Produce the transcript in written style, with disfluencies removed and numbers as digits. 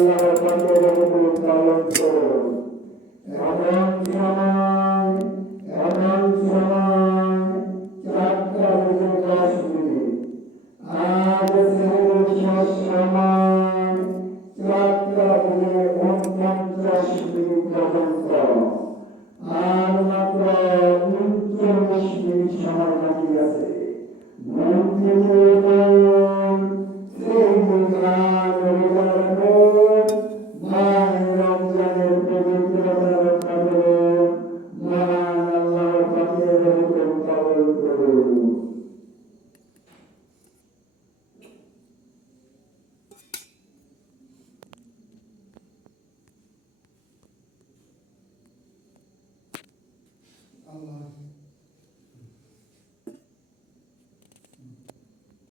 আল্লাহর পাকের হুকুম পালন করো। এমন সময় 4টা বেজে 10 মিনিট। আজ শেষ সময় 4টা বেজে 49 মিনিট পর্যন্ত।